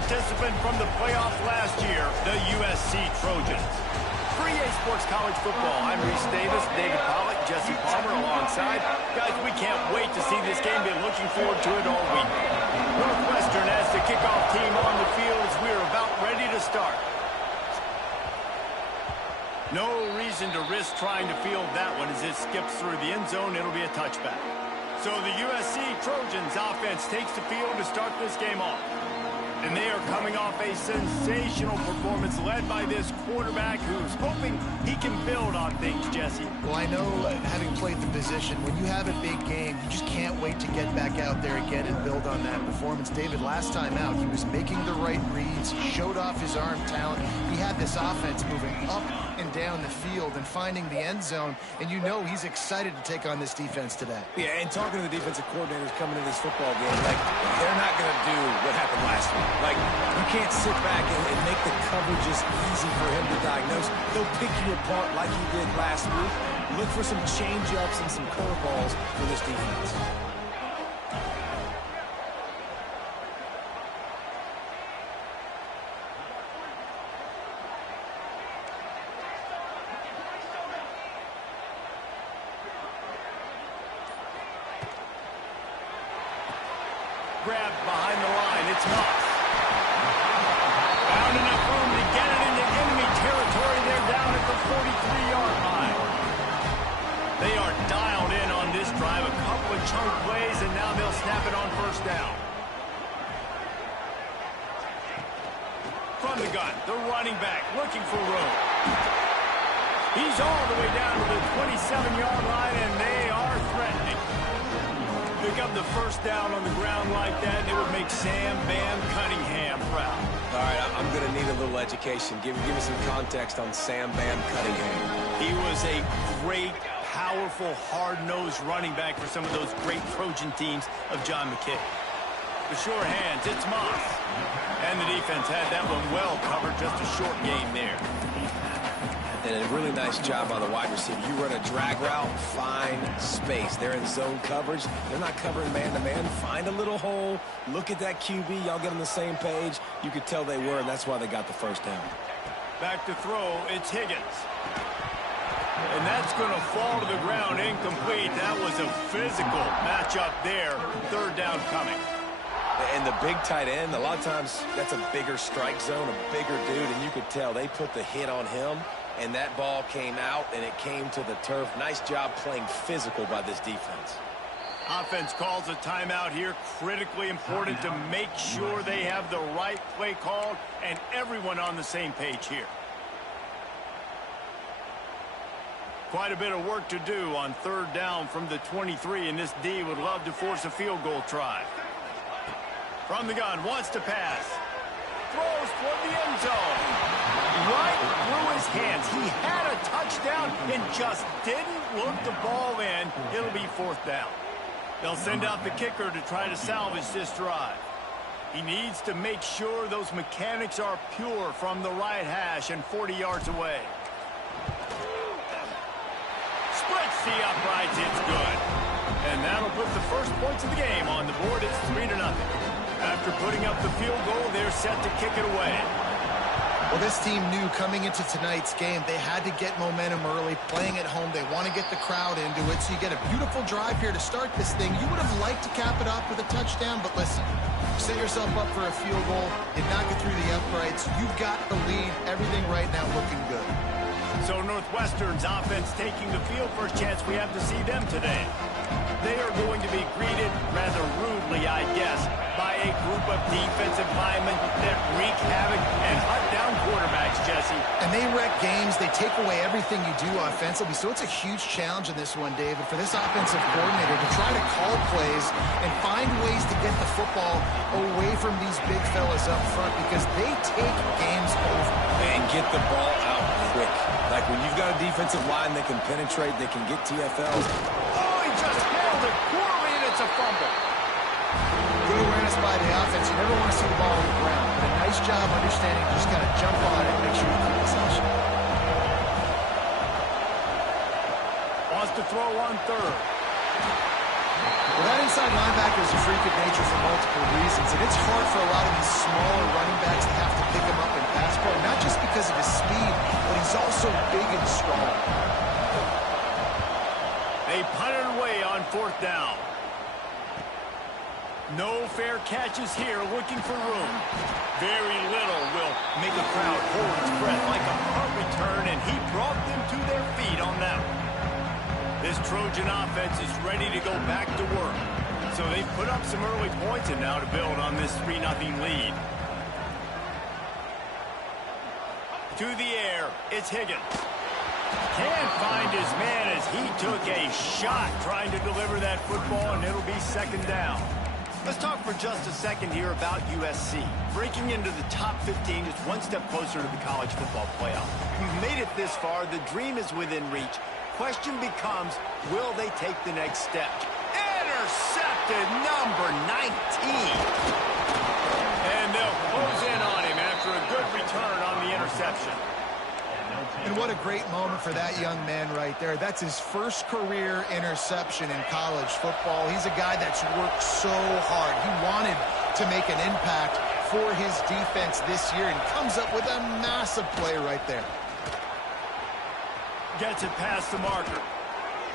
participant from the playoffs last year, the USC Trojans. For EA Sports College Football, I'm Reese Davis, David Pollack, Jesse Palmer alongside. Guys, we can't wait to see this game. Been looking forward to it all week. Northwestern has the kickoff team on the field as we're about ready to start. No reason to risk trying to field that one as it skips through the end zone. It'll be a touchback. So the USC Trojans offense takes the field to start this game off. And they are coming off a sensational performance led by this quarterback who's hoping he can build on things, Jesse. Well, I know, having played the position, when you have a big game, you just can't wait to get back out there again and build on that performance. David, last time out, he was making the right reads, showed off his arm talent. He had this offense moving up and down the field and finding the end zone, and you know he's excited to take on this defense today. Yeah, and talking to the defensive coordinators coming into this football game, like, they're not going to do what happened last week. Like, you can't sit back and make the coverages easy for him to diagnose. He'll pick you apart like he did last week. Look for some change-ups and some curveballs for this defense. Grab behind the line. It's Moss. Found enough room to get it into enemy territory. They're down at the 43-yard line. They are dialed in on this drive. A couple of chunk plays, and now they'll snap it on first down. From the gun, the running back looking for room. He's all the way down to the 27-yard line, and they are threatening. Pick up the first down on the ground like that, it would make Sam Bam Cunningham proud. All right, I'm going to need a little education. Give me some context on Sam Bam Cunningham. He was a great, powerful, hard-nosed running back for some of those great Trojan teams of John McKay. The sure hands, it's Moss. And the defense had that one well covered, just a short game there. And a really nice job by the wide receiver. You run a drag route, find space. They're in zone coverage. They're not covering man-to-man. Find a little hole. Look at that QB. Y'all get on the same page. You could tell they were, and that's why they got the first down. Back to throw, it's Higgins. And that's going to fall to the ground incomplete. That was a physical matchup there. Third down coming. And the big tight end, a lot of times that's a bigger strike zone, a bigger dude, and you could tell they put the hit on him. And that ball came out, and it came to the turf. Nice job playing physical by this defense. Offense calls a timeout here. Critically important to make sure they have the right play called and everyone on the same page here. Quite a bit of work to do on third down from the 23, and this D would love to force a field goal try. From the gun, wants to pass. Throws toward the end zone. Right through his hands. He had a touchdown and just didn't look the ball in. It'll be fourth down. They'll send out the kicker to try to salvage this drive. He needs to make sure those mechanics are pure from the right hash and 40 yards away. Splits the uprights. It's good. And that'll put the first points of the game on the board. It's 3-0. After putting up the field goal, they're set to kick it away. Well, this team knew coming into tonight's game they had to get momentum early, playing at home. They want to get the crowd into it, so you get a beautiful drive here to start this thing. You would have liked to cap it off with a touchdown, but listen, set yourself up for a field goal. You knock it through the uprights. You've got the lead. Everything right now looking good. So Northwestern's offense taking the field. First chance we have to see them today. They are going to be greeted rather rudely, I guess, by a group of defensive linemen that wreak havoc and hunt down quarterbacks, Jesse. And they wreck games. They take away everything you do offensively. So it's a huge challenge in this one, David, for this offensive coordinator to try to call plays and find ways to get the football away from these big fellas up front because they take games over. And get the ball out quick. Like when you've got a defensive line that can penetrate, they can get TFLs. Oh, he just nailed it poorly, and it's a fumble. Good awareness by the offense. You never want to see the ball on the ground. But a nice job understanding just kind of jump on it and make sure you keep possession. Wants to throw on third. Well, that inside Outside linebacker is a freak of nature for multiple reasons, and it's hard for a lot of these smaller running backs to have to pick him up in pass pro, not just because of his speed, but he's also big and strong. They punt it away on 4th down. No fair catches here, looking for room. Very little will make a crowd hold its breath like a punt return, and he brought them to their feet on that one. This Trojan offense is ready to go back to work. So they put up some early points and now to build on this 3-0 lead. To the air, it's Higgins. Can't find his man as he took a shot trying to deliver that football, and it'll be 2nd down. Let's talk for just a second here about USC. Breaking into the top 15 is one step closer to the college football playoff. We've made it this far. The dream is within reach. Question becomes, will they take the next step? Intercepted, number 19. And they'll close in on him after a good return on the interception. And what a great moment for that young man right there. That's his first career interception in college football. He's a guy that's worked so hard. He wanted to make an impact for his defense this year and comes up with a massive play right there. Gets it past the marker.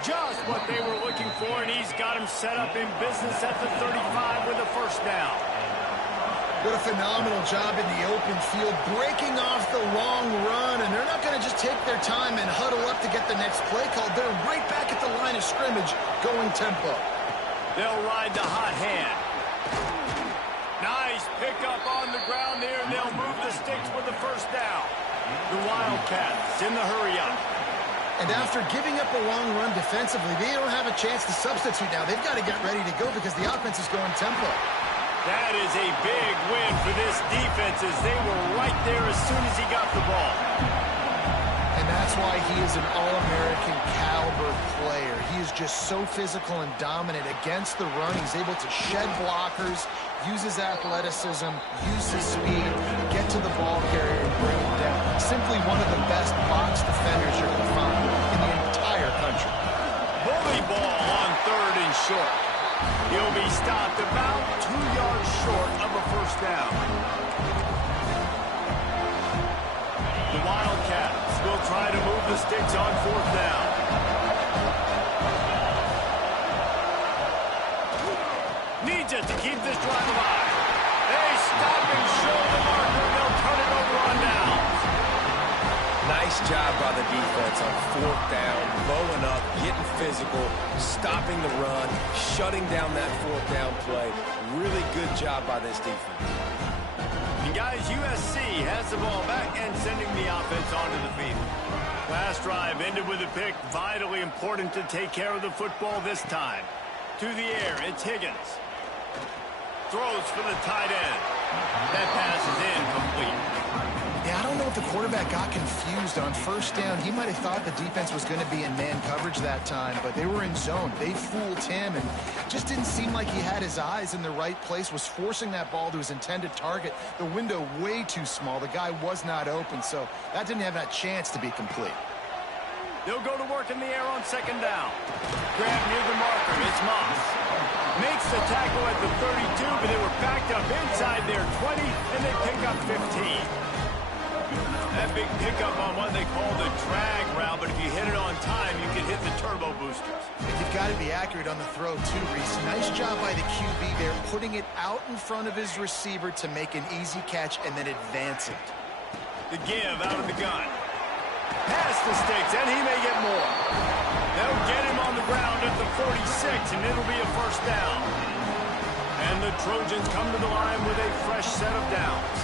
Just what they were looking for, and he's got him set up in business at the 35 with a 1st down. What a phenomenal job in the open field, breaking off the long run, and they're not going to just take their time and huddle up to get the next play called. They're right back at the line of scrimmage, going tempo. They'll ride the hot hand. Nice pickup on the ground there, and they'll move the sticks with the 1st down. The Wildcats in the hurry-up. And after giving up a long run defensively, they don't have a chance to substitute now. They've got to get ready to go because the offense is going tempo. That is a big win for this defense as they were right there as soon as he got the ball. And that's why he is an All-American caliber player. He is just so physical and dominant against the run. He's able to shed blockers, use his athleticism, use his speed, get to the ball carrier and bring him down. Simply one of the best box defenders you're going to find in the entire country. Bully ball on 3rd and short. He'll be stopped about 2 yards short of a 1st down. The Wildcats will try to move the sticks on 4th down. Needs it to keep this drive alive. They stop and show the marker, and they'll turn it over on down. Nice job by the defense on 4th down, blowing up, getting physical, stopping the run, shutting down that 4th down play. Really good job by this defense. And guys, USC has the ball back and sending the offense onto the field. Last drive ended with a pick. Vitally important to take care of the football this time. To the air, it's Higgins. Throws for the tight end. That pass is incomplete. Yeah, I don't know if the quarterback got confused on 1st down. He might have thought the defense was going to be in man coverage that time, but they were in zone. They fooled him and just didn't seem like he had his eyes in the right place, was forcing that ball to his intended target. The window way too small. The guy was not open, so that didn't have that chance to be complete. They'll go to work in the air on 2nd down. Grab near the marker. It's Moss. Makes the tackle at the 32, but they were backed up inside their 20, and they pick up 15. That big pickup on what they call the drag route, but if you hit it on time, you can hit the turbo boosters. And you've got to be accurate on the throw, too, Reese. Nice job by the QB there, putting it out in front of his receiver to make an easy catch and then advance it. The give out of the gun. Past the sticks, and he may get more. They'll get him on the ground at the 46, and it'll be a 1st down. And the Trojans come to the line with a fresh set of downs.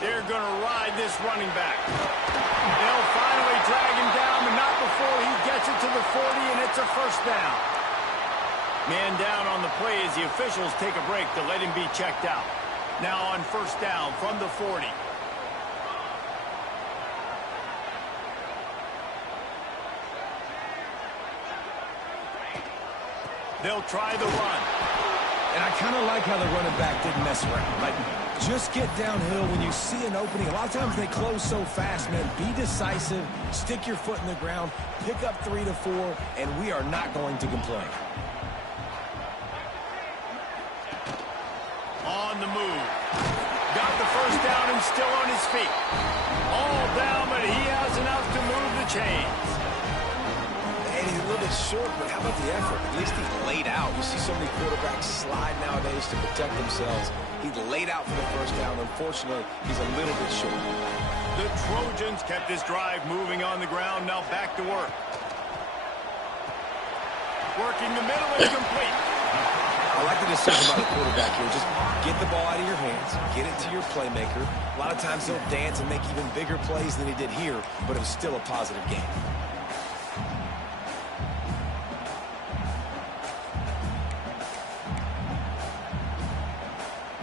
They're going to ride this running back. They'll finally drag him down, but not before he gets it to the 40, and it's a 1st down. Man down on the play as the officials take a break to let him be checked out. Now on 1st down from the 40. They'll try the run. And I kind of like how the running back didn't mess around. Like, Just get downhill when you see an opening. A lot of times they close so fast, man. Be decisive, stick your foot in the ground, pick up 3 to 4, and we are not going to complain. On the move. Got the first down and still on his feet. All down, but he has enough to move the chains. And he's a little bit short, but how about the effort? At least he's laid out. You see so many quarterbacks slide nowadays to protect themselves. He laid out for the first down. Unfortunately, he's a little bit short. The Trojans kept this drive moving on the ground. Now back to work. Working the middle and complete. I like the decision by the quarterback here. Just get the ball out of your hands, get it to your playmaker. A lot of times he'll dance and make even bigger plays than he did here, but it was still a positive game.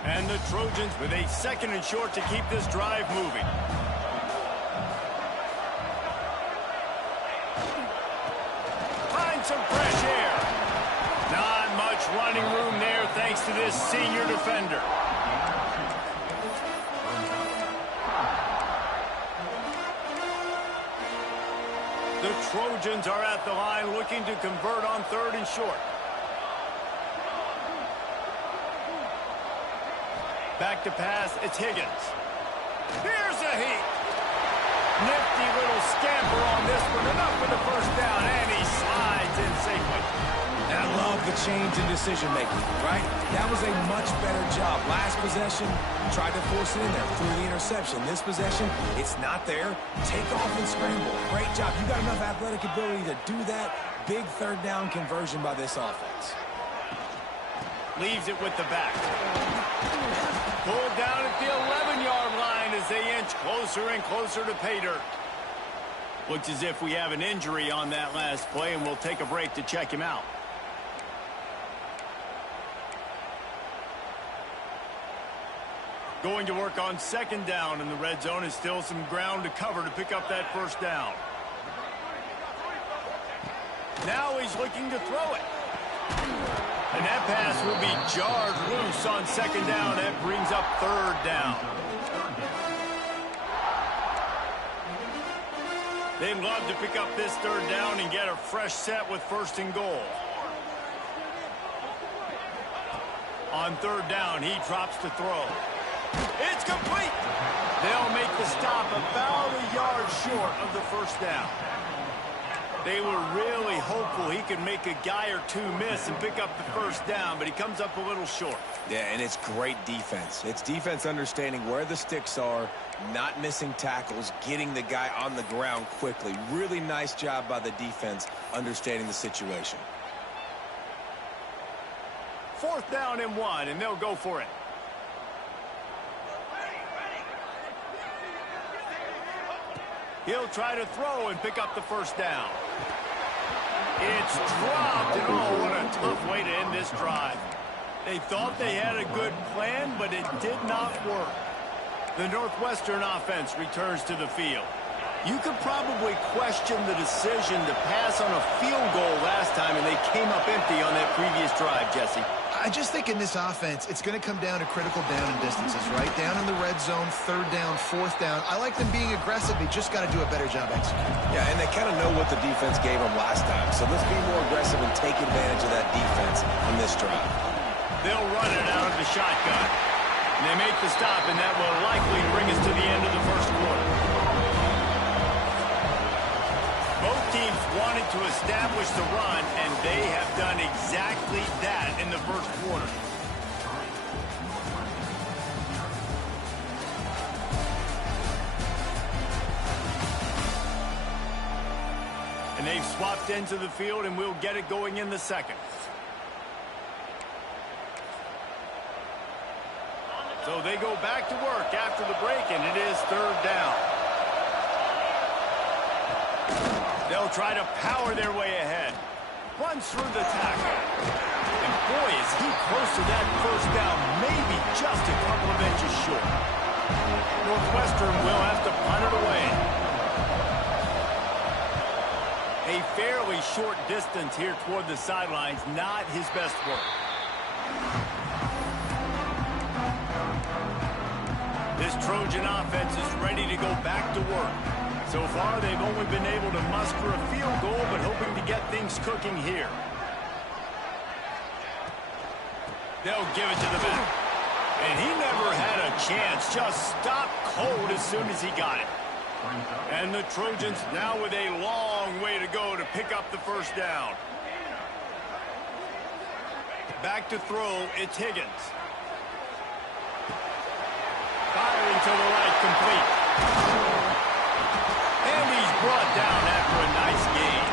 And the Trojans with a 2nd and short to keep this drive moving. Find some fresh air. Not much running room there thanks to this senior defender. The Trojans are at the line looking to convert on 3rd and short. Back to pass, it's Higgins. Here's a heat. Nifty little scamper on this one, enough for the first down, and he slides in safely. And I love the change in decision-making, right? That was a much better job. Last possession, tried to force it in there, threw the interception. This possession, it's not there. Take off and scramble. Great job. You got enough athletic ability to do that. Big 3rd down conversion by this offense. Leaves it with the back. Pulled down at the 11-yard line as they inch closer and closer to pay dirt. Looks as if we have an injury on that last play, and we'll take a break to check him out. Going to work on 2nd down in the red zone is still some ground to cover to pick up that first down. Now he's looking to throw it. And that pass will be jarred loose on 2nd down. That brings up 3rd down. They'd love to pick up this 3rd down and get a fresh set with 1st and goal. On 3rd down, he drops to throw. It's complete. They'll make the stop about a yard short of the first down. They were really hopeful he could make a guy or two miss and pick up the first down, but he comes up a little short. Yeah, and it's great defense. It's defense understanding where the sticks are, not missing tackles, getting the guy on the ground quickly. Really nice job by the defense understanding the situation. 4th down and 1, and they'll go for it. He'll try to throw and pick up the first down. It's dropped, and oh, what a tough way to end this drive. They thought they had a good plan, but it did not work. The Northwestern offense returns to the field. You could probably question the decision to pass on a field goal last time, and they came up empty on that previous drive, Jesse. I just think in this offense, it's going to come down to critical down and distances, right? Down in the red zone, 3rd down, 4th down. I like them being aggressive. They just got to do a better job executing. Yeah, and they kind of know what the defense gave them last time. So let's be more aggressive and take advantage of that defense on this drive. They'll run it out of the shotgun. And they make the stop, and that will likely bring us to the end of the first quarter. Both teams wanted to establish the run, and they have done exactly that in the first quarter. And they've swapped into the field, and we'll get it going in the second. So they go back to work after the break, and it is 3rd down. They'll try to power their way ahead. Runs through the tackle. And boy, is he close to that first down, maybe just a couple of inches short. Northwestern will have to punt it away. A fairly short distance here toward the sidelines, not his best work. This Trojan offense is ready to go back to work. So far, they've only been able to muster a field goal, but hoping to get things cooking here. They'll give it to the back. And he never had a chance. Just stopped cold as soon as he got it. And the Trojans now with a long way to go to pick up the first down. Back to throw, it's Higgins. Firing to the right, complete. And he's brought down after a nice gain.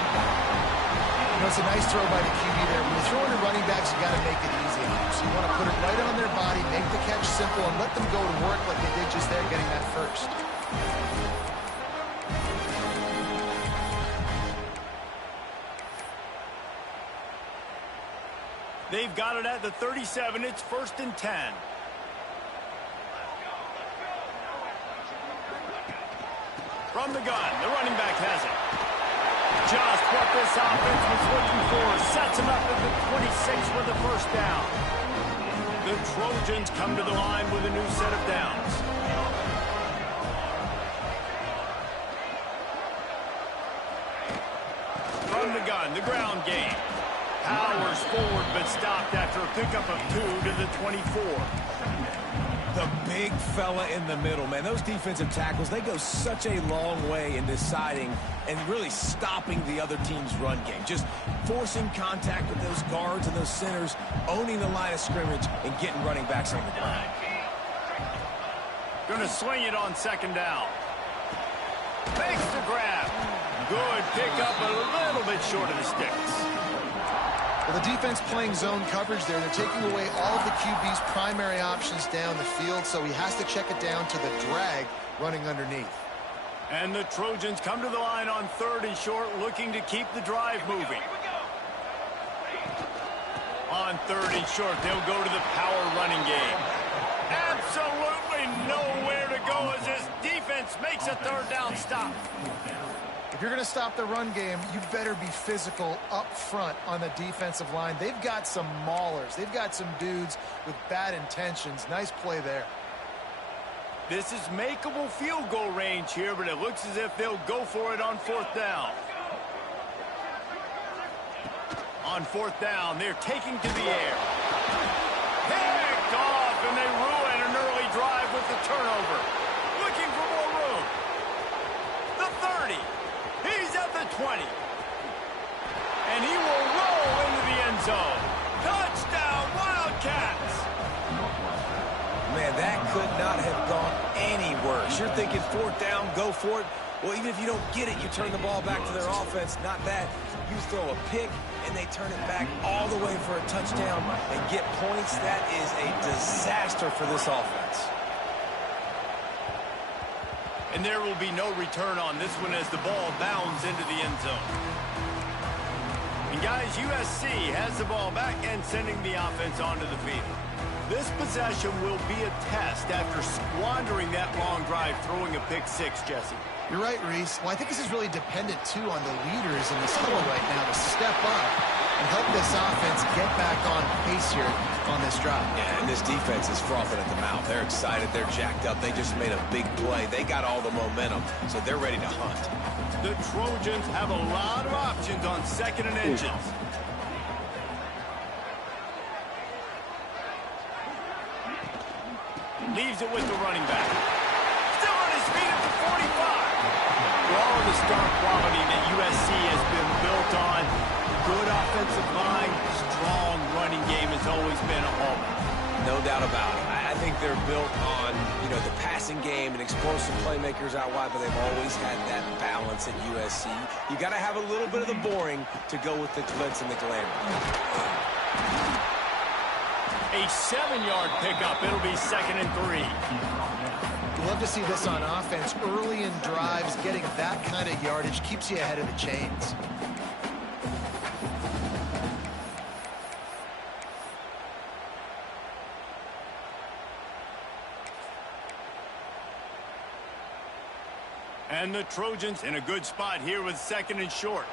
You know, it's a nice throw by the QB there. When you're throwing to running backs, you got to make it easy. So you want to put it right on their body, make the catch simple, and let them go to work like they did just there, getting that first. They've got it at the 37. It's 1st and 10. From the gun, the running back has it. Just what this offense was looking for. Sets him up at the 26 with the first down. The Trojans come to the line with a new set of downs. From the gun, the ground game. Powers forward, but stopped after a pickup of 2 to the 24. The big fella in the middle, man. Those defensive tackles, they go such a long way in deciding and really stopping the other team's run game. Just forcing contact with those guards and those centers, owning the line of scrimmage, and getting running backs on the ground. Going to swing it on 2nd down. Makes the grab. Good pickup, a little bit short of the sticks. Well, the defense playing zone coverage there. They're taking away all of the QB's primary options down the field, so he has to check it down to the drag running underneath. And the Trojans come to the line on 3rd and short, looking to keep the drive moving. On 3rd and short, they'll go to the power running game. Absolutely nowhere to go as this defense makes a 3rd down stop. If you're going to stop the run game, you better be physical up front on the defensive line. They've got some maulers. They've got some dudes with bad intentions. Nice play there. This is makeable field goal range here, but it looks as if they'll go for it on 4th down. On 4th down, they're taking to the air. Picked off, and they ruin an early drive with the turnover. Looking for more room. The 30. He's at the 20. And he will roll into the end zone. Touchdown, Wildcats! Man, that could not have gone any worse. You're thinking 4th down, go for it. Well, even if you don't get it, you turn the ball back to their offense. Not that. You throw a pick, and they turn it back all the way for a touchdown and get points. That is a disaster for this offense. And there will be no return on this one as the ball bounds into the end zone. And guys, USC has the ball back and sending the offense onto the field. This possession will be a test after squandering that long drive, throwing a pick 6, Jesse. You're right, Reese. Well, I think this is really dependent, too, on the leaders in this huddle right now to step up and help this offense get back on pace here on this drive. Yeah, and this defense is frothing at the mouth. They're excited. They're jacked up. They just made a big play. They got all the momentum, so they're ready to hunt. The Trojans have a lot of options on 2nd and inches. Leaves it with the running back. Still on his feet at the 45. For all of the star quality that USC has been built on, good offensive line, strong running game has always been a hallmark. No doubt about it. I think they're built on, the passing game and explosive playmakers out wide, but they've always had that balance at USC. You got to have a little bit of the boring to go with the glitz and the glamour. A 7-yard pickup. It'll be 2nd and 3. You love to see this on offense. Early in drives, getting that kind of yardage keeps you ahead of the chains. And the Trojans in a good spot here with 2nd and short.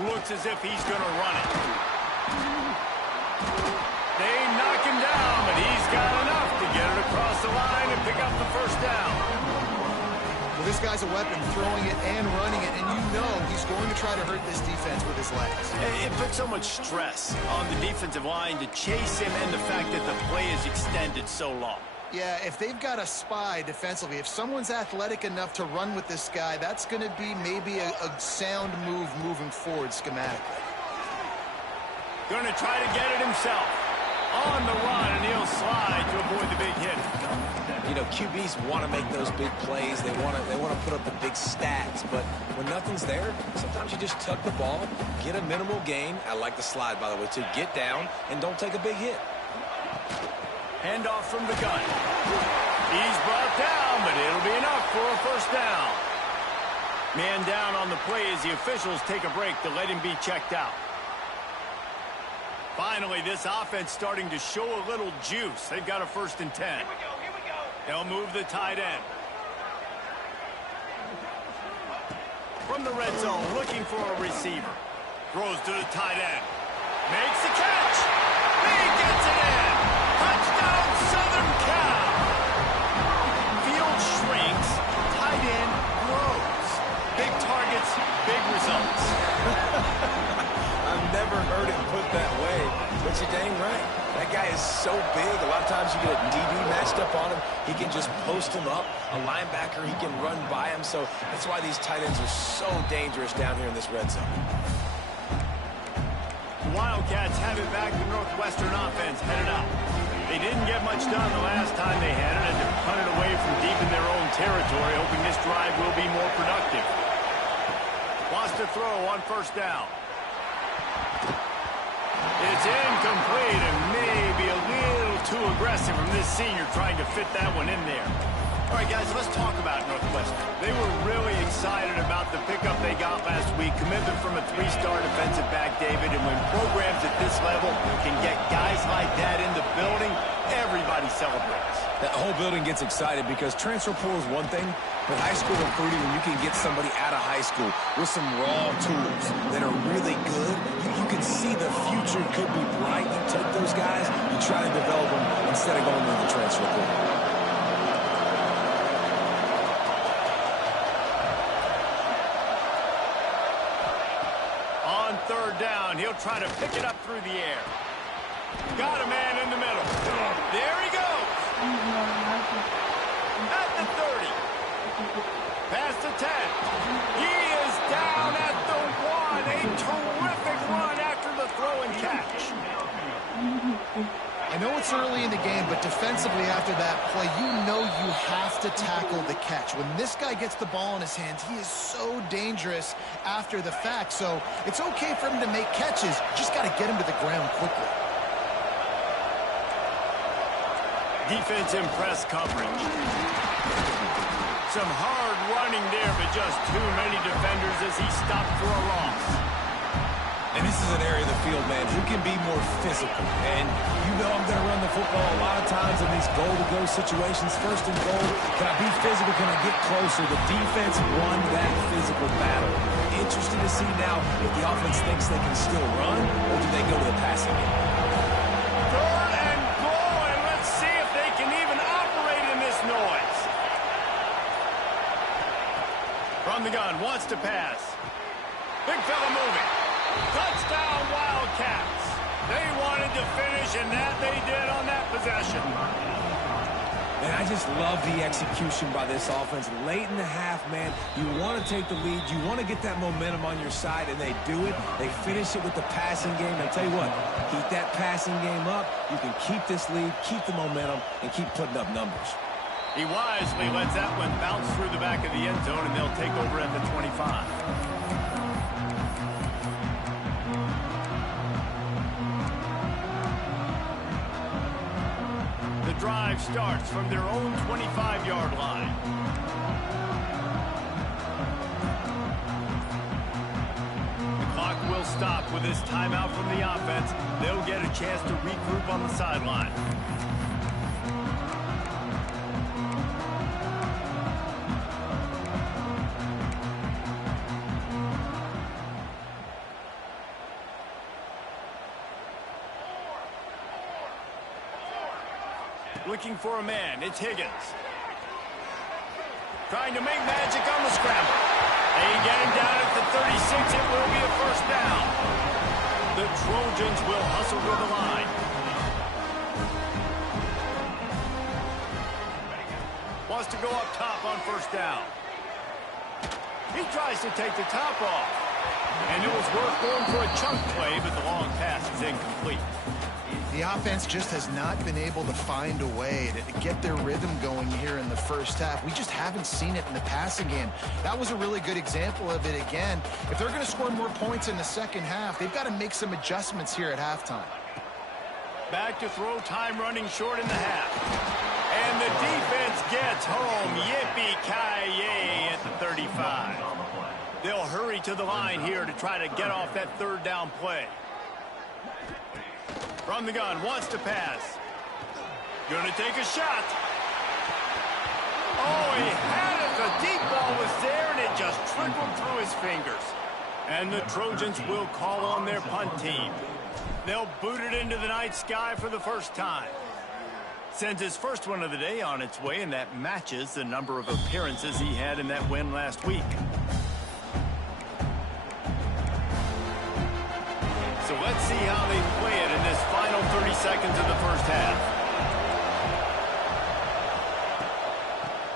Looks as if he's going to run it. They knock him down, but he's got enough to get it across the line and pick up the first down. Well, this guy's a weapon, throwing it and running it, and you know he's going to try to hurt this defense with his legs. It puts so much stress on the defensive line to chase him and the fact that the play is extended so long. Yeah, if they've got a spy defensively, if someone's athletic enough to run with this guy, that's going to be maybe a sound move moving forward schematically. Going to try to get it himself. On the run, and he'll slide to avoid the big hit. You know, QBs want to make those big plays. They want to put up the big stats. But when nothing's there, sometimes you just tuck the ball, get a minimal gain. I like the slide, by the way, to get down and don't take a big hit. Handoff from the gun. He's brought down, but it'll be enough for a first down. Man down on the play as the officials take a break to let him be checked out. Finally, this offense starting to show a little juice. They've got a 1st and 10. Here we go. They'll move the tight end. From the red zone, looking for a receiver. Throws to the tight end. Makes the catch. He gets it in. Touchdown, Southern Cal. Field shrinks. Tight end grows. Big targets, big results. I've never heard it put that way, but you're dang right. That guy is so big. A lot of times you get a DB matched up on him. He can just post him up. A linebacker, he can run by him. So that's why these tight ends are so dangerous down here in this red zone. The Wildcats have it back. The Northwestern offense headed out. They didn't get much done the last time they had it, and to punt it away from deep in their own territory, hoping this drive will be more productive. Wants to throw on 1st down. It's incomplete and maybe a little too aggressive from this senior trying to fit that one in there. All right, guys, let's talk about Northwestern. They were really excited about the pickup they got last week. Commitment from a 3-star defensive back, David. And when programs at this level can get guys like that in the building, everybody celebrates. That whole building gets excited because transfer portal is one thing, but high school recruiting, when you can get somebody out of high school with some raw tools that are really good, you can see the future could be bright. You take those guys, you try to develop them instead of going to the transfer portal. On 3rd down, he'll try to pick it up through the air. Got a man in the middle. There he goes. At the 30. Past the 10. He is down at the 1. A terrific run after the throw and catch. I know it's early in the game, but defensively after that play, you know you have to tackle the catch. When this guy gets the ball in his hands, he is so dangerous after the fact. So it's okay for him to make catches. Just got to get him to the ground quickly. Defense in press coverage. Some hard running there, but just too many defenders as he stopped for a loss. And this is an area of the field, man, who can be more physical. And you know I'm going to run the football a lot of times in these goal-to-go situations. 1st and goal, can I be physical? Can I get closer? The defense won that physical battle. Interesting to see now if the offense thinks they can still run, or do they go to the passing game? 3rd and goal, and let's see if they can even operate in this noise. From the gun, wants to pass. Big fella moving. Touchdown, Wildcats. They wanted to finish, and that they did on that possession. And I just love the execution by this offense. Late in the half, man, you want to take the lead. You want to get that momentum on your side, and they do it. They finish it with the passing game. And I tell you what, keep that passing game up. You can keep this lead, keep the momentum, and keep putting up numbers. He wisely lets that one bounce through the back of the end zone, and they'll take over at the 25. The drive starts from their own 25-yard line. The clock will stop with this timeout from the offense. They'll get a chance to regroup on the sideline. Looking for a man. It's Higgins. Trying to make magic on the scramble. They get him down at the 36. It will be a first down. The Trojans will hustle to the line. Wants to go up top on first down. He tries to take the top off. And it was worth going for a chunk play, but the long pass is incomplete. The offense just has not been able to find a way to get their rhythm going here in the first half. We just haven't seen it in the passing game. That was a really good example of it again. If they're going to score more points in the second half, they've got to make some adjustments here at halftime. Back to throw, time running short in the half. And the defense gets home. Yippee-ki-yay at the 35. They'll hurry to the line here to try to get off that third down play. From the gun, wants to pass. Gonna take a shot. Oh, he had it. The deep ball was there, and it just trickled through his fingers. And the Trojans will call on their punt team. They'll boot it into the night sky for the first time. Sends his first one of the day on its way, and that matches the number of appearances he had in that win last week. So let's see how they play it in this final 30 seconds of the first half.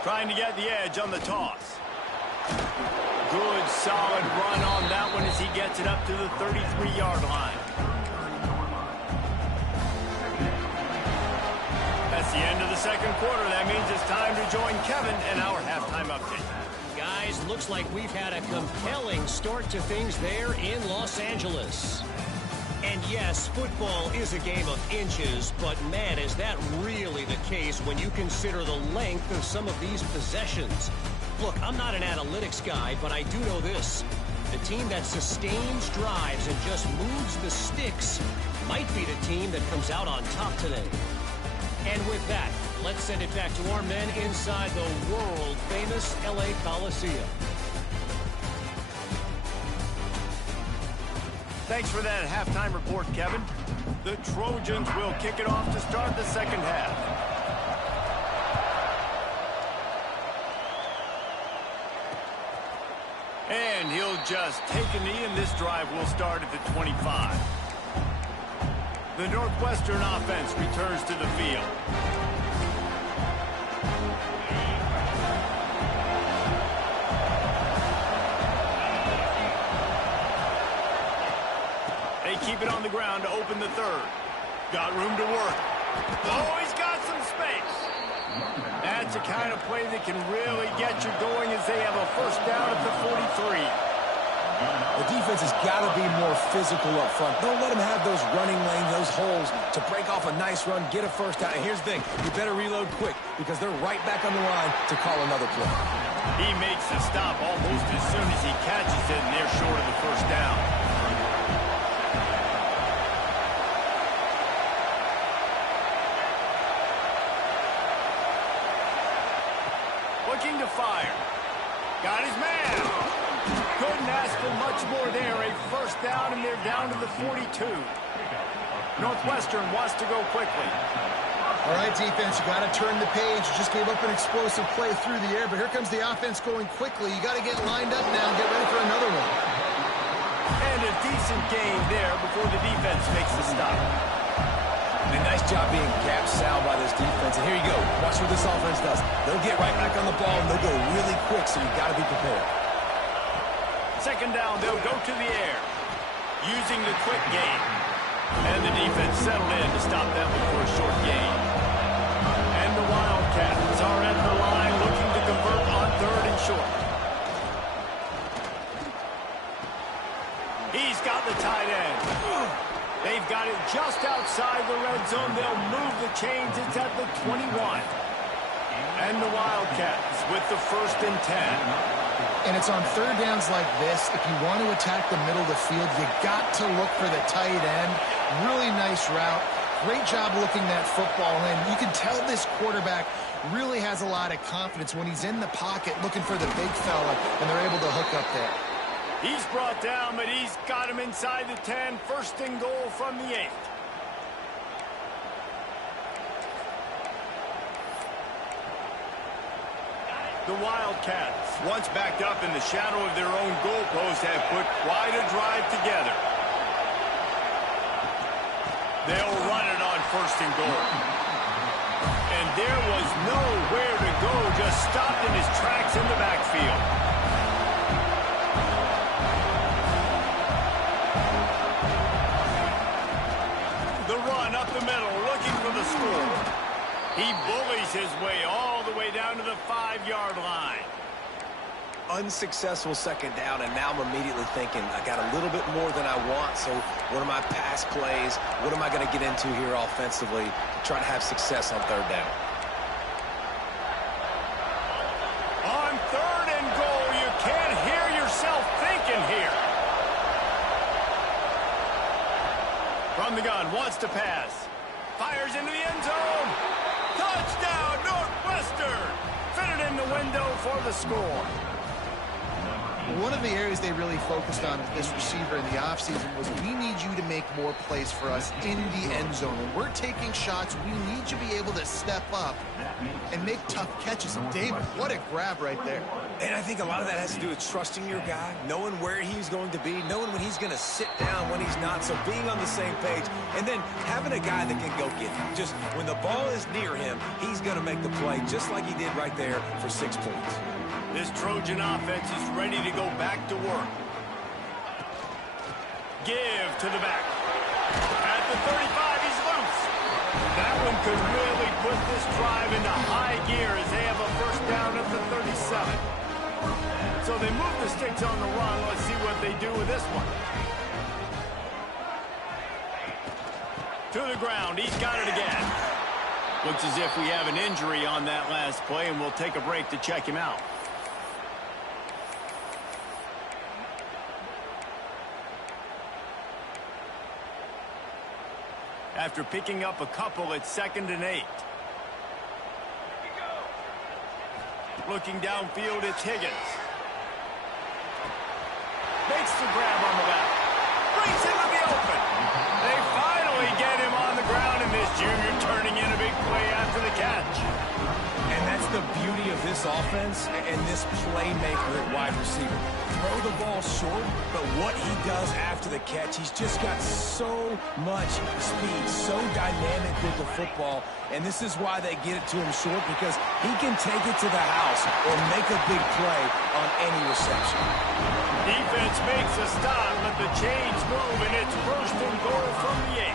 Trying to get the edge on the toss. Good, solid run on that one as he gets it up to the 33-yard line. That's the end of the second quarter. That means it's time to join Kevin in our halftime update. Guys, looks like we've had a compelling start to things there in Los Angeles. And yes, football is a game of inches, but man, is that really the case when you consider the length of some of these possessions. Look, I'm not an analytics guy, but I do know this. The team that sustains drives and just moves the sticks might be the team that comes out on top today. And with that, let's send it back to our men inside the world-famous LA Coliseum. Thanks for that halftime report, Kevin. The Trojans will kick it off to start the second half. And he'll just take a knee, and this drive will start at the 25. The Northwestern offense returns to the field. They keep it on the ground to open the third. Got room to work. Oh, he's got some space. That's the kind of play that can really get you going as they have a first down at the 43. The defense has got to be more physical up front. Don't let them have those running lanes, those holes to break off a nice run, get a first down. And here's the thing, you better reload quick because they're right back on the line to call another play. He makes the stop almost as soon as he catches it, and they're short of the first down. Looking to fire. Got his man. Couldn't ask for much more there. A first down, and they're down to the 42. Northwestern wants to go quickly. All right, defense, you got to turn the page. You just gave up an explosive play through the air, but here comes the offense going quickly. You got to get lined up now and get ready for another one. And a decent gain there before the defense makes the stop. A nice job being gap sound by this defense. And here you go. Watch what this offense does. They'll get right back on the ball, and they'll go really quick, so you've got to be prepared. Second down, they'll go to the air, using the quick game. And the defense settled in to stop them before a short gain. And the Wildcats are at the line looking to convert on third and short. He's got the tight end. They've got it just outside the red zone. They'll move the chains. It's at the 21. And the Wildcats with the 1st and 10. And it's on third downs like this. If you want to attack the middle of the field, you got to look for the tight end. Really nice route. Great job looking that football in. You can tell this quarterback really has a lot of confidence when he's in the pocket looking for the big fella, and they're able to hook up there. He's brought down, but he's got him inside the 10. 1st and goal from the 8. The Wildcats, once backed up in the shadow of their own goalpost, have put quite a drive together. They'll run it on 1st and goal. And there was nowhere to go, just stopped in his tracks in the backfield. The run up the middle, looking for the score. He bullies his way all the way down to the 5-yard line. Unsuccessful 2nd down, and now I'm immediately thinking, I got a little bit more than I want, so what are my pass plays? What am I going to get into here offensively to try to have success on 3rd down? On 3rd and goal, you can't hear yourself thinking here. From the gun, wants to pass. Fires into the end zone. Touchdown, Northwestern! Fitted in the window for the score. One of the areas they really focused on with this receiver in the offseason was we need you to make more plays for us in the end zone. When we're taking shots, we need you to be able to step up and make tough catches. And David, what a grab right there. And I think a lot of that has to do with trusting your guy, knowing where he's going to be, knowing when he's going to sit down, when he's not, so being on the same page, and then having a guy that can go get him. Just when the ball is near him, he's going to make the play just like he did right there for 6 points. This Trojan offense is ready to go back to work. Give to the back. At the 35, he's loose. That one could really put this drive into high gear as they have a 1st down at the 37. So they move the sticks on the run. Let's see what they do with this one. To the ground. He's got it again. Looks as if we have an injury on that last play, and we'll take a break to check him out. After picking up a couple at 2nd and 8. Looking downfield, it's Higgins. Makes the grab on the left. Brings him to the open. They finally get him on the ground, and this junior turning in a big play after the catch. And that's the beauty of this offense and this playmaker at wide receiver. Throw the ball short, but what he does after the catch, he's just got so much speed, so dynamic with the football, and this is why they get it to him short, because he can take it to the house or make a big play on any reception. Defense makes a stop, but the chains move, and it's 1st and goal from the 8.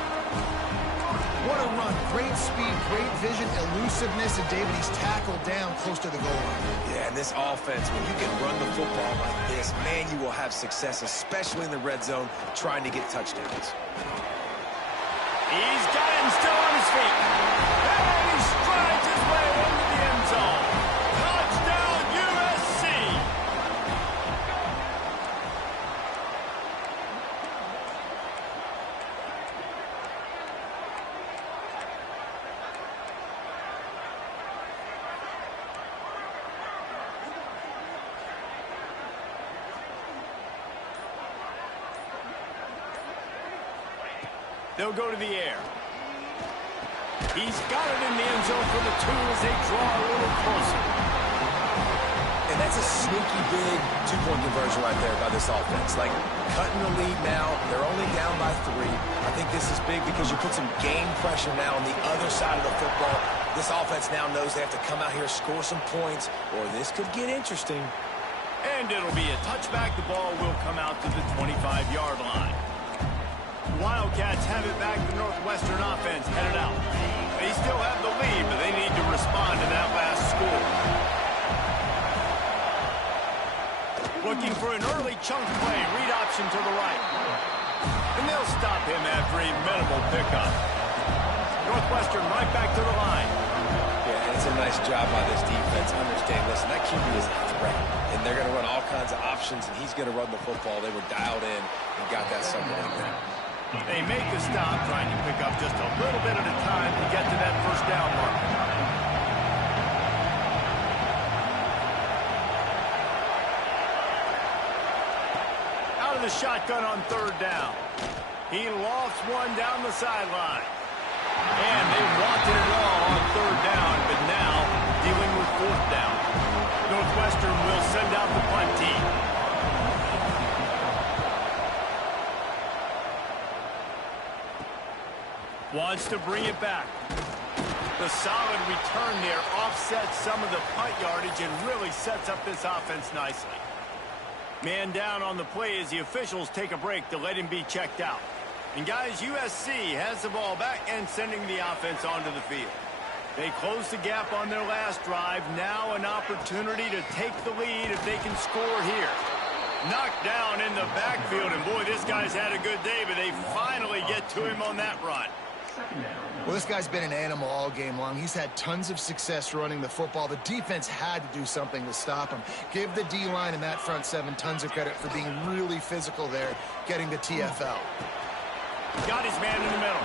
What a run. Great speed, great vision, elusiveness, and David, he's tackled down close to the goal line. Yeah, and this offense, when you can run the football like this, man, you will have success, especially in the red zone, trying to get touchdowns. He's got him still on his feet. And he strides his way into the end zone. Touchdown, USC! They'll go to the air. He's got it in the end zone for the 2 as they draw a little closer. And that's a sneaky big 2-point conversion right there by this offense. Like, cutting the lead now. They're only down by 3. I think this is big because you put some game pressure now on the other side of the football. This offense now knows they have to come out here, score some points, or this could get interesting. And it'll be a touchback. The ball will come out to the 25-yard line. Wildcats have it back. The Northwestern offense headed out. They still have the lead, but they need to respond to that last score. Looking for an early chunk play. Read option to the right. And they'll stop him after a minimal pickup. Northwestern right back to the line. Yeah, and it's a nice job by this defense. Understand, listen, that QB is a threat. And they're going to run all kinds of options, and he's going to run the football. They were dialed in and got that somewhere in there. They make the stop, trying to pick up just a little bit at a time to get to that 1st down mark. Out of the shotgun on 3rd down. He lofts one down the sideline. And they wanted it all on 3rd down, but now dealing with 4th down. Northwestern will send out the punt team. Wants to bring it back. The solid return there offsets some of the punt yardage and really sets up this offense nicely. Man down on the play as the officials take a break to let him be checked out. And guys, USC has the ball back and sending the offense onto the field. They close the gap on their last drive. Now an opportunity to take the lead if they can score here. Knocked down in the backfield, and boy, this guy's had a good day, but they finally get to him on that run. Well, this guy's been an animal all game long. He's had tons of success running the football. The defense had to do something to stop him. Give the D-line and that front seven tons of credit for being really physical there, getting the TFL. Got his man in the middle.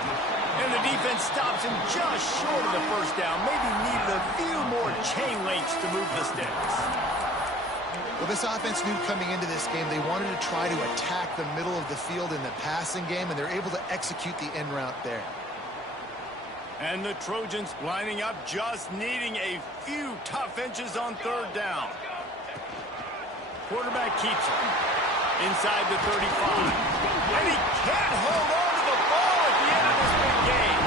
And the defense stops him just short of the first down. Maybe needed a few more chain links to move the sticks. Well, this offense knew coming into this game they wanted to try to attack the middle of the field in the passing game, and they're able to execute the end route there. And the Trojans lining up, just needing a few tough inches on third down. Quarterback keeps it inside the 35. And he can't hold on to the ball at the end of this big game.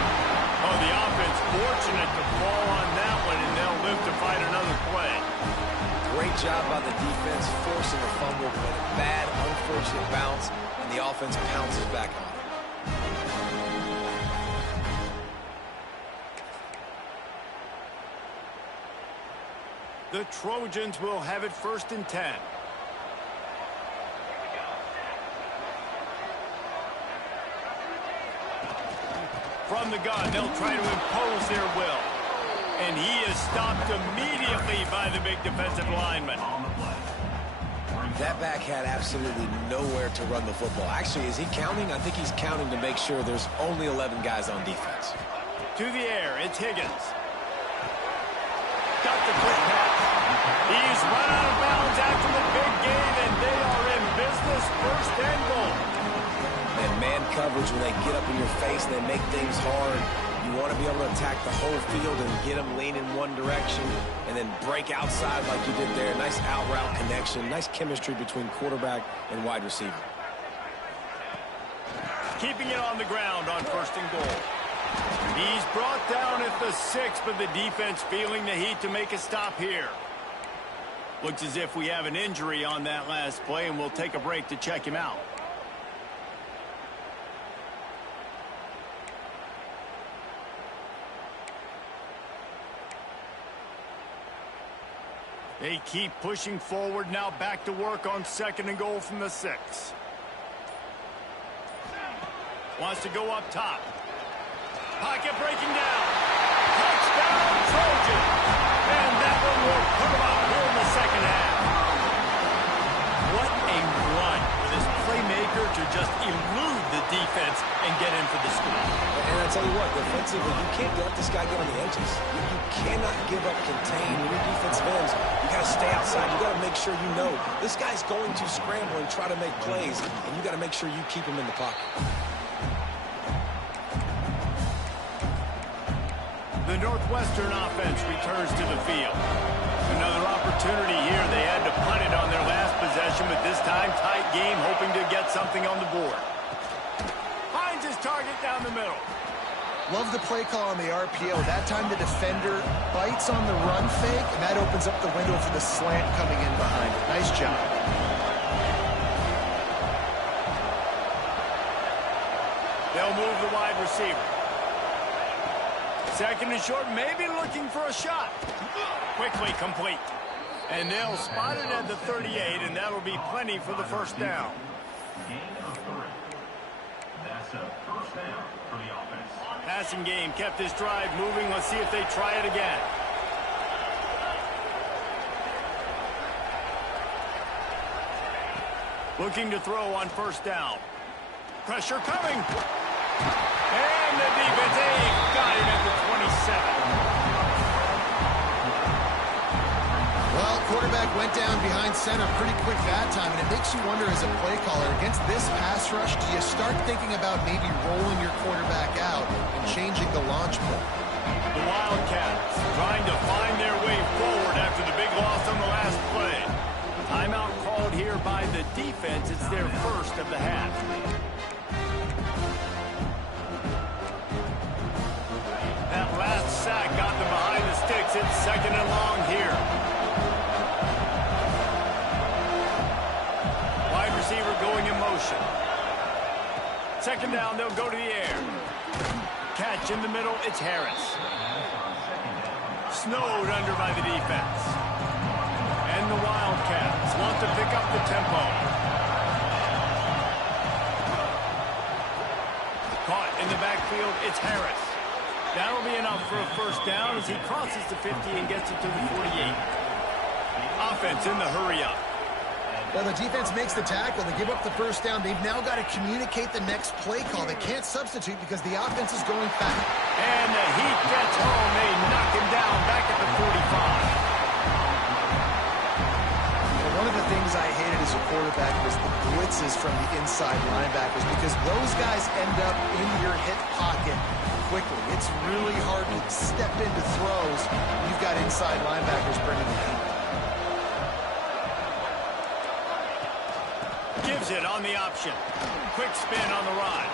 Oh, the offense fortunate to fall on that one, and they'll live to fight another play. Great job by the defense forcing a fumble, but a bad, unfortunate bounce, and the offense pounces back on it. The Trojans will have it 1st and 10. From the gun, they'll try to impose their will. And he is stopped immediately by the big defensive lineman. That back had absolutely nowhere to run the football. Actually, is he counting? I think he's counting to make sure there's only 11 guys on defense. To the air, it's Higgins. Got the quick pass. He's run out of bounds after the big gain, and they are in business, 1st and goal. And man coverage, when they get up in your face and they make things hard, you want to be able to attack the whole field and get them leaning one direction and then break outside like you did there. Nice out route connection, nice chemistry between quarterback and wide receiver. Keeping it on the ground on 1st and goal. He's brought down at the 6, but the defense feeling the heat to make a stop here. Looks as if we have an injury on that last play, and we'll take a break to check him out. They keep pushing forward, now back to work on 2nd and goal from the 6. Wants to go up top. Pocket breaking down. Touchdown, Trojan. And that one will put him up here in the 2nd half. What a run for this playmaker to just elude the defense and get in for the score. And I tell you what, defensively, you can't let this guy get on the edges. You cannot give up contain. When your defensive ends, you got to stay outside. You got to make sure you know this guy's going to scramble and try to make plays, and you got to make sure you keep him in the pocket. The Northwestern offense returns to the field. Another opportunity here. They had to punt it on their last possession, but this time tight game, hoping to get something on the board. Finds his target down the middle. Love the play call on the RPO. That time the defender bites on the run fake, and that opens up the window for the slant coming in behind it. Nice job. They'll move the wide receiver. 2nd and short, maybe looking for a shot. Quickly complete. And they'll spot it at the 38, and that'll be plenty for the 1st down. That's a 1st down for the offense. Passing game kept this drive moving. Let's see if they try it again. Looking to throw on 1st down. Pressure coming. And the defense got him at the 27. Well, quarterback went down behind center pretty quick that time, and it makes you wonder as a play caller, against this pass rush, do you start thinking about maybe rolling your quarterback out and changing the launch point? The Wildcats trying to find their way forward after the big loss on the last Timeout called here by the defense. It's their first of the half. That last sack got them behind the sticks. It's second and long here. Wide receiver going in motion. Second down, they'll go to the air. Catch in the middle, it's Harris. Snowed under by the defense. And the Wildcats want to pick up the tempo. Caught in the backfield, it's Harris. That'll be enough for a first down as he crosses the 50 and gets it to the 48. Offense in the hurry-up. Well, the defense makes the tackle. They give up the first down. They've now got to communicate the next play call. They can't substitute because the offense is going fast. And the heat gets home. They knock him down back at the 45. One of the things I hated as a quarterback was the blitzes from the inside linebackers because those guys end up in your hip pocket quickly. It's really hard to step into throws when you've got inside linebackers bringing the heat. Gives it on the option. Quick spin on the ride.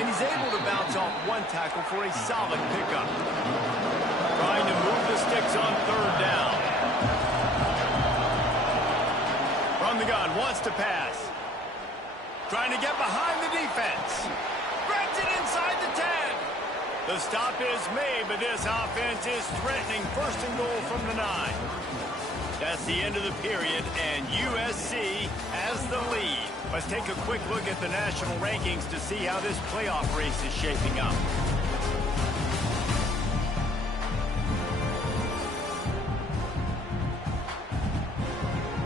And he's able to bounce off one tackle for a solid pickup. Trying to move the sticks on third down. From the gun, wants to pass. Trying to get behind the defense. Grabs it inside the 10. The stop is made, but this offense is threatening first and goal from the 9. That's the end of the period, and USC has the lead. Let's take a quick look at the national rankings to see how this playoff race is shaping up.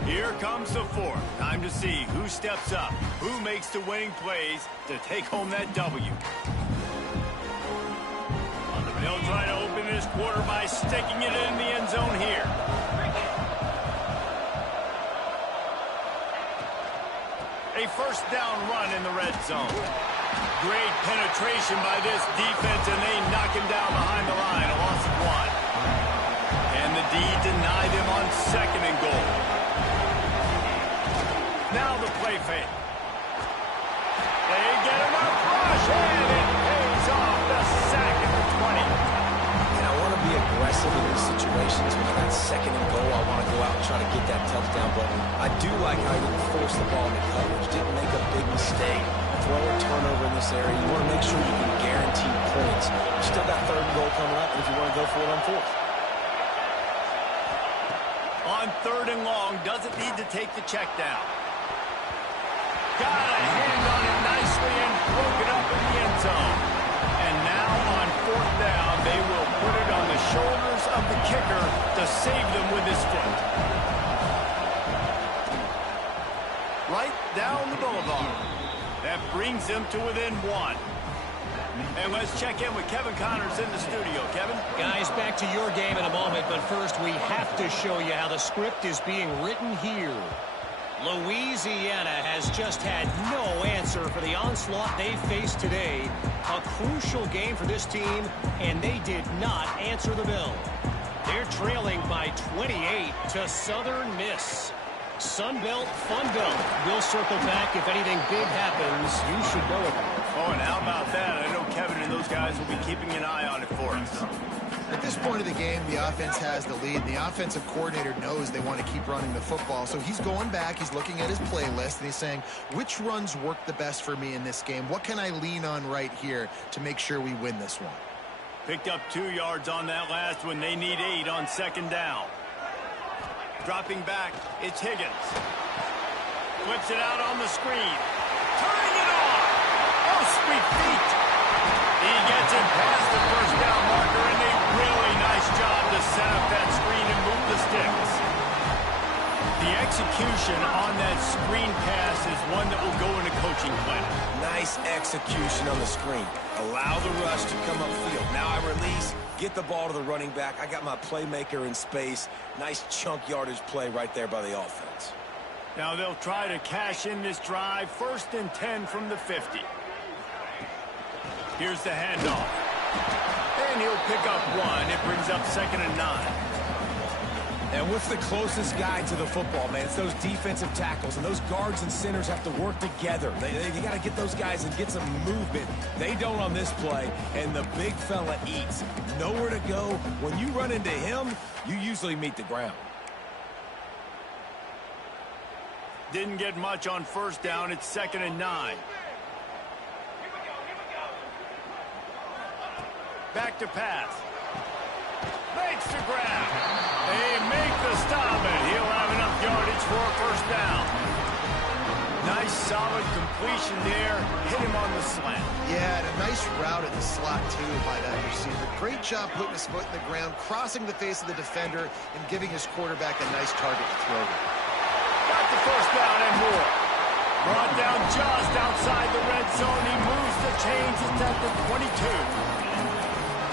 Here comes the fourth. Time to see who steps up, who makes the winning plays to take home that W. They'll try to open this quarter by sticking it in the end zone here. A first down run in the red zone. Great penetration by this defense, and they knock him down behind the line. A loss of 1. And the D denied him on second and goal. Now the play fake. They get enough rush, and it pays off the sack at the 20. And I want to be aggressive in these situations. When I got second and goal, I want to go out and try to get that touchdown. But I do like how he didn't force the ball into coverage, didn't make a big mistake, throw a turnover in this area. You want to make sure you can guarantee points. You still got third and goal coming up, and if you want to go for it on fourth. On third and long, doesn't need to take the check down. Got a hand on it nicely and broke it up in the end zone. And now on fourth down, they will put it on the shoulders of the kicker to save them with his foot. Right down the boulevard. That brings them to within 1. And let's check in with Kevin Connors in the studio. Kevin? Guys, back to your game in a moment, but first we have to show you how the script is being written here. Louisiana has just had no answer for the onslaught they faced today. A crucial game for this team, and they did not answer the bell. They're trailing by 28 to Southern Miss. Sunbelt, Funbelt. We'll circle back if anything big happens. You should know it. Oh, and how about that? I know Kevin and those guys will be keeping an eye on it for us. At this point of the game, the offense has the lead. The offensive coordinator knows they want to keep running the football. So he's going back, he's looking at his playlist, and he's saying, which runs work the best for me in this game? What can I lean on right here to make sure we win this one? Picked up 2 yards on that last one. They need 8 on second down. Dropping back, it's Higgins. Flips it out on the screen. Turning it on. Oh, sweet feet. He gets it past the first down marker, and a really nice job to set up that screen and move the sticks. The execution on that screen pass is one that will go in a coaching plan. Nice execution on the screen. Allow the rush to come upfield. Now I release, get the ball to the running back. I got my playmaker in space. Nice chunk yardage play right there by the offense. Now they'll try to cash in this drive. First and 10 from the 50. Here's the handoff. And he'll pick up 1. It brings up second and 9. And what's the closest guy to the football, man? It's those defensive tackles, and those guards and centers have to work together. They got to get those guys and get some movement. They don't on this play, and the big fella eats. Nowhere to go. When you run into him, you usually meet the ground. Didn't get much on first down. It's 2nd and 9. Back to pass. Makes the grab. They make the stop, and he'll have enough yardage for a first down. Nice, solid completion there. Hit him on the slant. Yeah, and a nice route at the slot, too, by that receiver. Great job putting his foot in the ground, crossing the face of the defender, and giving his quarterback a nice target to throw to. Got the first down and more. Brought down just outside the red zone. He moves the chains. It's at the 22.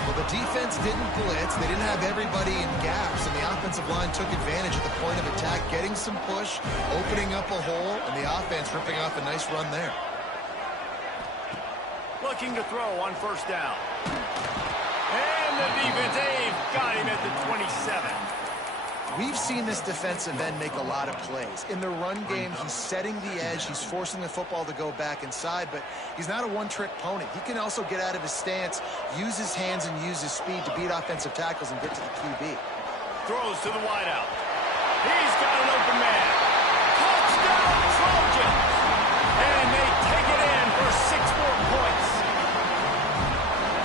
Well, the defense didn't blitz. They didn't have everybody in gaps, and the offensive line took advantage at the point of attack, getting some push, opening up a hole, and the offense ripping off a nice run there. Looking to throw on first down. And the defense, they've got him at the 27. We've seen this defensive end make a lot of plays. In the run game, he's setting the edge. He's forcing the football to go back inside, but he's not a one-trick pony. He can also get out of his stance, use his hands, and use his speed to beat offensive tackles and get to the QB. Throws to the wideout. He's got an open man. Touchdown, Trojans! And they take it in for 6 more points.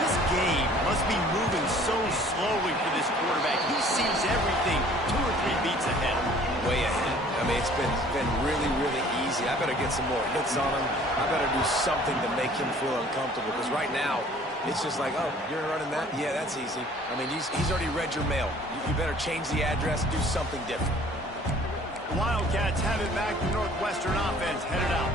This game must be moving so slowly for this quarterback. He sees everything 2 or 3 beats ahead. Way ahead. I mean, it's been really, really easy. I better get some more hits on him. I better do something to make him feel uncomfortable, because right now, it's just like, oh, you're running that? Yeah, that's easy. I mean, he's already read your mail. You better change the address, do something different. The Wildcats have it back. The Northwestern offense headed out.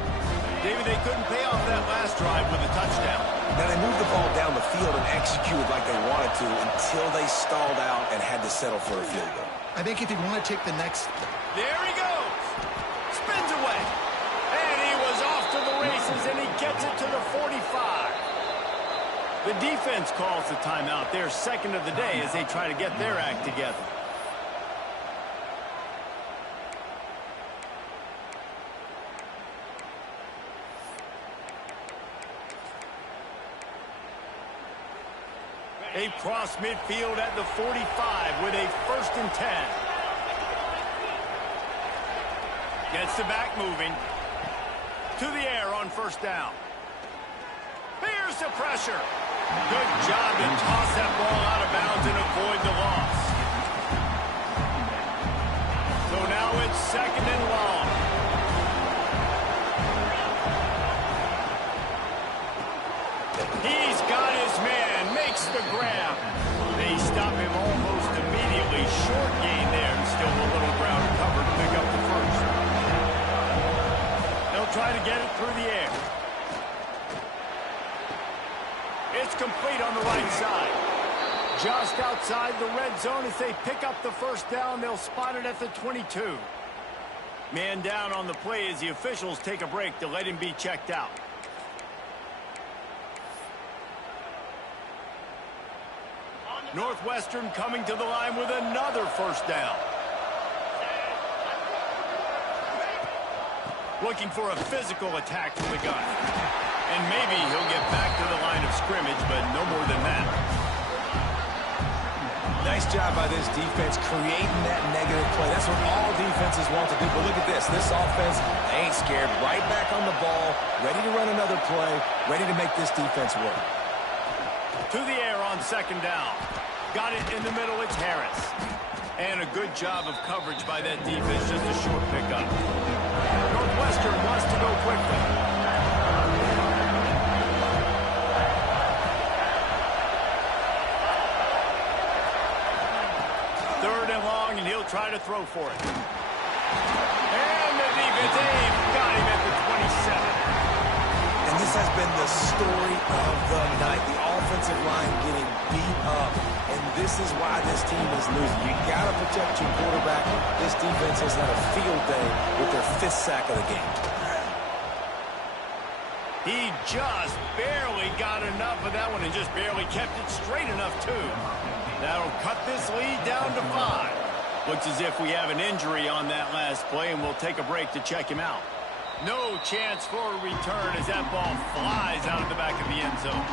David, they couldn't pay off that last drive with a touchdown. Now, they moved the ball down the field and executed like they wanted to until they stalled out and had to settle for a field goal. I think if you want to take the next... There he goes. Spins away. And he was off to the races, and he gets it to the 45. The defense calls the timeout. Their second of the day as they try to get their act together. They cross midfield at the 45 with a 1st and 10. Gets the back moving. To the air on first down. Here's the pressure. Good job to toss that ball out of bounds and avoid the loss. So now it's 2nd and long. He's got his man, makes the grab. They stop him almost immediately. Short gain there, and still a little ground covered to pick up the first. They'll try to get it through the air. It's complete on the right side. Just outside the red zone as they pick up the first down. They'll spot it at the 22. Man down on the play as the officials take a break to let him be checked out. Northwestern coming to the line with another first down. Looking for a physical attack from the gun. And maybe he'll get back to the line of scrimmage, but no more than that. Nice job by this defense creating that negative play. That's what all defenses want to do. But look at this. This offense, they ain't scared. Right back on the ball, ready to run another play, ready to make this defense work. To the air on 2nd down. Got it in the middle, it's Harris. And a good job of coverage by that defense, just a short pickup. Northwestern wants to go quickly. Third and long, and he'll try to throw for it. And the defense, they've got him at the 27. And this has been the story of the night. The offensive line getting beat up. And this is why this team is losing. You got to protect your quarterback. This defense has had a field day with their 5th sack of the game. He just barely got enough of that one and just barely kept it straight enough, too. That'll cut this lead down to 5. Looks as if we have an injury on that last play, and we'll take a break to check him out. No chance for a return as that ball flies out of the back of the end zone.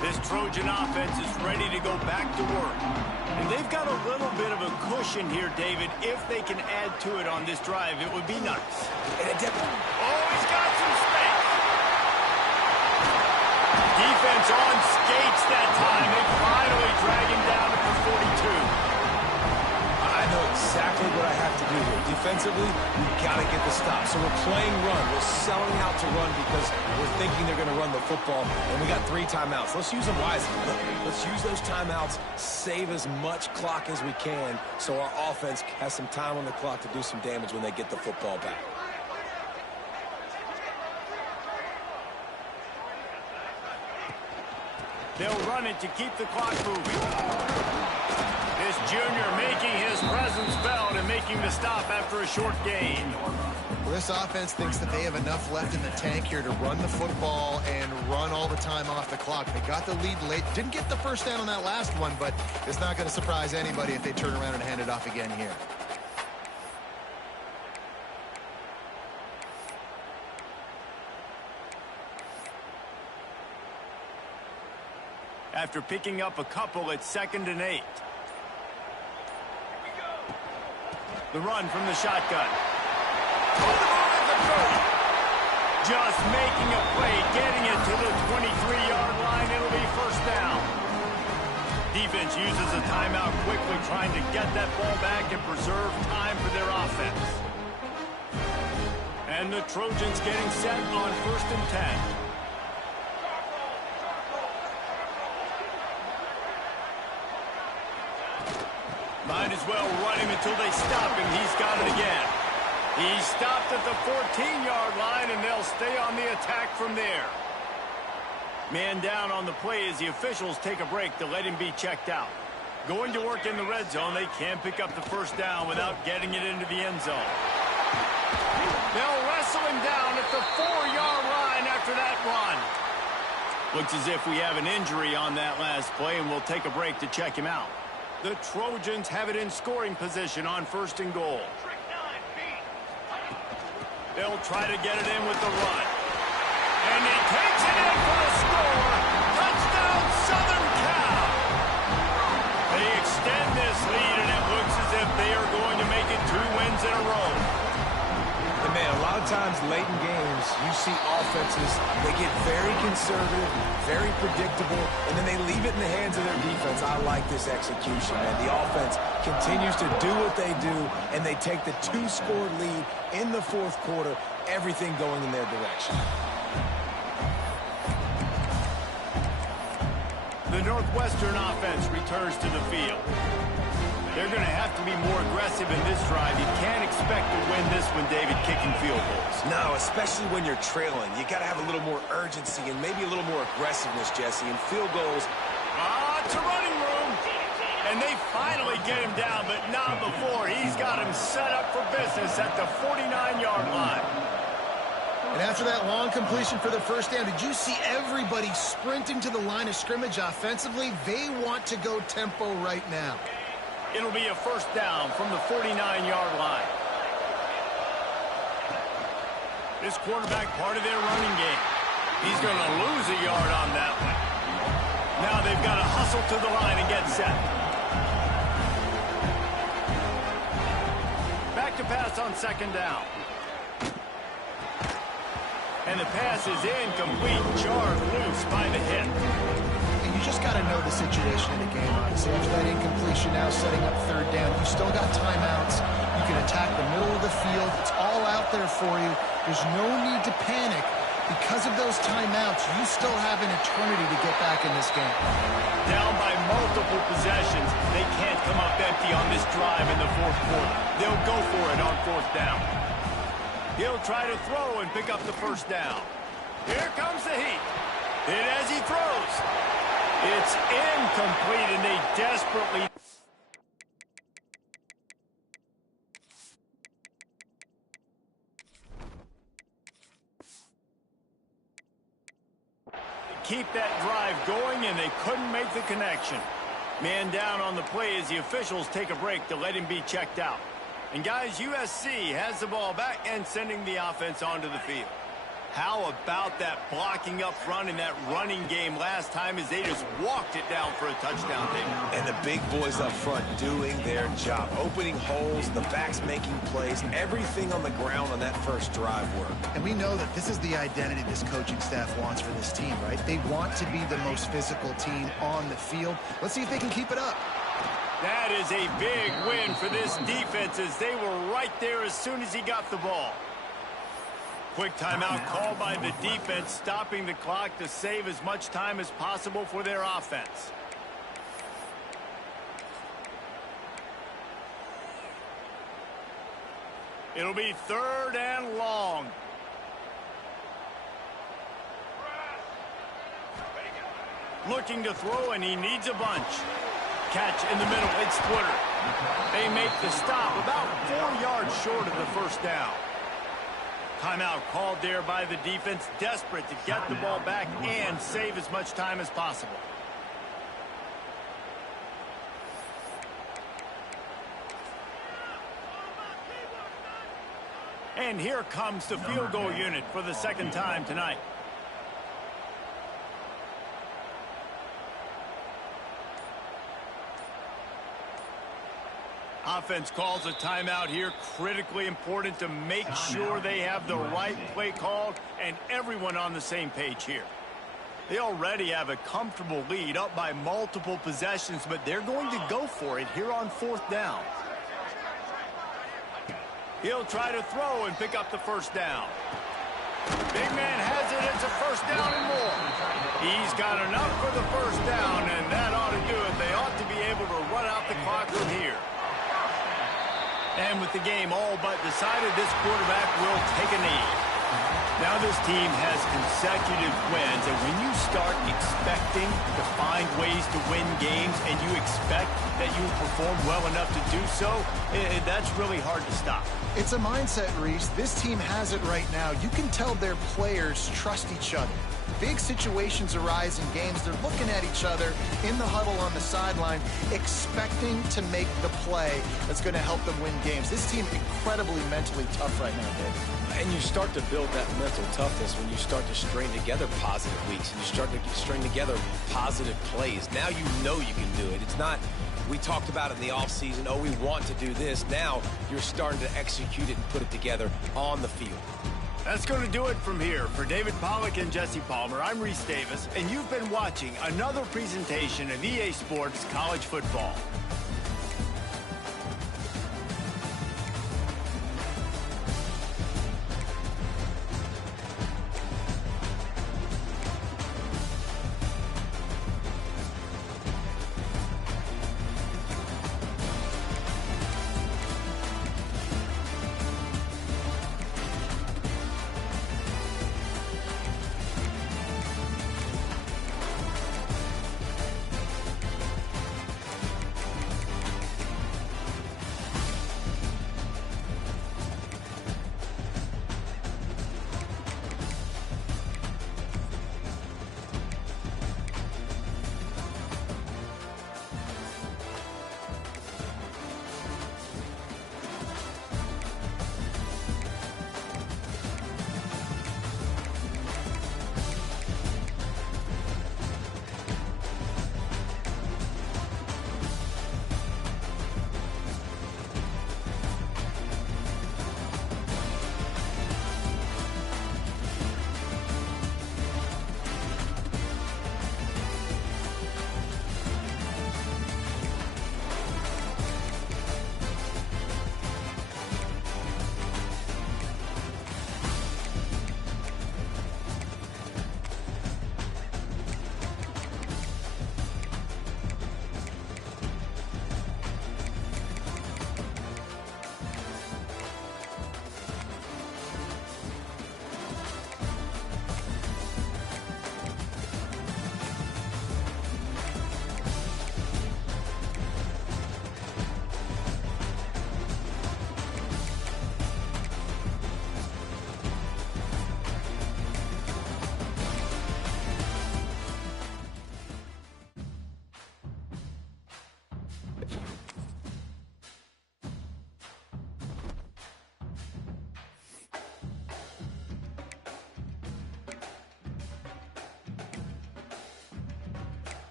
This Trojan offense is ready to go back to work. And they've got a little bit of a cushion here, David. If they can add to it on this drive, it would be nice. And Oh, he's got some space. Defense on skates that time. They finally drag him down at the 42. I know exactly what I have to do here. Defensively, we've got to get the stop. So we're playing run. We're selling out to run because we're thinking they're going to run the football, and we got 3 timeouts. Let's use them wisely. Let's use those timeouts, save as much clock as we can so our offense has some time on the clock to do some damage when they get the football back. They'll run it to keep the clock moving. This junior making his presence felt and making the stop after a short gain. Well, this offense thinks that they have enough left in the tank here to run the football and run all the time off the clock. They got the lead late. Didn't get the first down on that last one, but it's not going to surprise anybody if they turn around and hand it off again here. After picking up a couple, it's 2nd and 8. The run from the shotgun. Just making a play, getting it to the 23-yard line. It'll be first down. Defense uses a timeout quickly, trying to get that ball back and preserve time for their offense. And the Trojans getting set on 1st and 10. Might as well run him until they stop him. He's got it again. He stopped at the 14-yard line, and they'll stay on the attack from there. Man down on the play as the officials take a break to let him be checked out. Going to work in the red zone, they can't pick up the first down without getting it into the end zone. They'll wrestle him down at the 4-yard line after that run. Looks as if we have an injury on that last play, and we'll take a break to check him out. The Trojans have it in scoring position on 1st and goal. They'll try to get it in with the run. And he takes it in for the score. Touchdown, Southern Cal. They extend this lead, and it looks as if they are going to make it 2 wins in a row. And man, a lot of times late in games, you see offenses, they get very conservative, very predictable, and then they leave it in the hands of their defense. I like this execution, man. The offense continues to do what they do, and they take the 2-score lead in the 4th quarter, everything going in their direction. The Northwestern offense returns to the field. They're going to have to be more aggressive in this drive. You can't expect to win this one, David, kicking field goals. No, especially when you're trailing. You got to have a little more urgency and maybe a little more aggressiveness, Jesse. And field goals. It's a running room. And they finally get him down, but not before. He's got him set up for business at the 49-yard line. And after that long completion for the first down, did you see everybody sprinting to the line of scrimmage offensively? They want to go tempo right now. It'll be a first down from the 49-yard line. This quarterback part of their running game. He's going to lose a yard on that one. Now they've got to hustle to the line and get set. Back to pass on 2nd down. And the pass is incomplete, jarred loose by the hit. You just got to know the situation in the game, honestly. After that incompletion, now setting up 3rd down, you still got timeouts. You can attack the middle of the field. It's all out there for you. There's no need to panic. Because of those timeouts, you still have an eternity to get back in this game. Down by multiple possessions, they can't come up empty on this drive in the 4th quarter. They'll go for it on 4th down. He'll try to throw and pick up the first down. Here comes the heat. And as he throws, it's incomplete, and they desperately... keep that drive going, and they couldn't make the connection. Man down on the play as the officials take a break to let him be checked out. And guys, USC has the ball back and sending the offense onto the field. How about that blocking up front in that running game last time as they just walked it down for a touchdown, David? And the big boys up front doing their job. Opening holes, the backs making plays, everything on the ground on that first drive worked. And we know that this is the identity this coaching staff wants for this team, right? They want to be the most physical team on the field. Let's see if they can keep it up. That is a big win for this defense as they were right there as soon as he got the ball. Quick timeout called by the defense, stopping the clock to save as much time as possible for their offense. It'll be 3rd and long. Looking to throw, and he needs a bunch. Catch in the middle, it's Twitter. They make the stop about 4 yards short of the first down. Timeout called there by the defense, desperate to get the ball back and save as much time as possible. And here comes the field goal unit for the 2nd time tonight. Offense calls a timeout here. Critically important to make sure they have the right play called and everyone on the same page here. They already have a comfortable lead, up by multiple possessions, but they're going to go for it here on 4th down. He'll try to throw and pick up the first down. Big man has it. It's a first down and more. He's got enough for the first down, and that ought to do it. They ought to be able to run out the clock from here. And with the game all but decided, this quarterback will take a knee. Now this team has consecutive wins, and when you start expecting to find ways to win games and you expect that you perform well enough to do so, that's really hard to stop. It's a mindset, Reese. This team has it right now. You can tell their players trust each other. Big situations arise in games. They're looking at each other in the huddle on the sideline, expecting to make the play that's going to help them win games. This team incredibly mentally tough right now, Dave. And you start to build that mental toughness when you start to string together positive weeks and you start to string together positive plays. Now you know you can do it. It's not, we talked about it in the offseason, oh, we want to do this. Now you're starting to execute it and put it together on the field. That's going to do it from here. For David Pollack and Jesse Palmer, I'm Reese Davis, and you've been watching another presentation of EA Sports College Football.